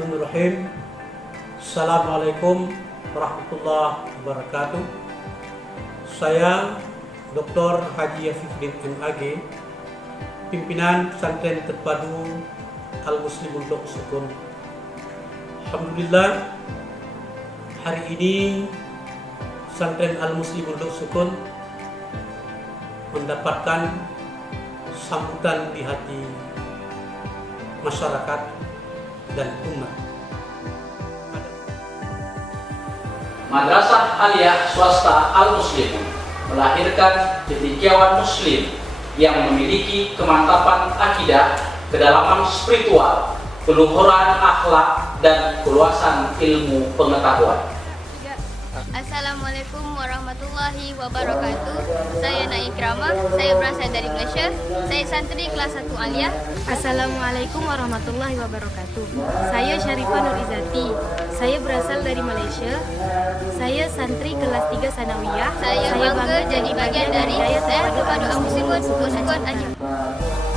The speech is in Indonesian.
Bismillahirrahmanirrahim. Assalamualaikum warahmatullahi wabarakatuh. Saya Dr. Haji Yafifdin MAG, pimpinan pesantren terpadu Al-Muslimun Lok Sukun. Alhamdulillah, hari ini pesantren Al-Muslimun Lok Sukun mendapatkan sambutan di hati masyarakat dan umat. Madrasah Aliyah Swasta Al-Muslimun melahirkan cendekiawan muslim yang memiliki kemantapan akidah, kedalaman spiritual, keluhuran akhlak, dan keluasan ilmu pengetahuan. Assalamualaikum warahmatullahi wabarakatuh. Saya Naik Rama, saya berasal dari Malaysia. Saya santri kelas 1 Aliyah. Assalamualaikum warahmatullahi wabarakatuh. Saya Syarifah Nur Izati. Saya berasal dari Malaysia. Saya santri kelas 3 Sanawiyah. Saya bangga jadi bagian dari Terpadu Al-Muslimun Lok Sukun Aliyah.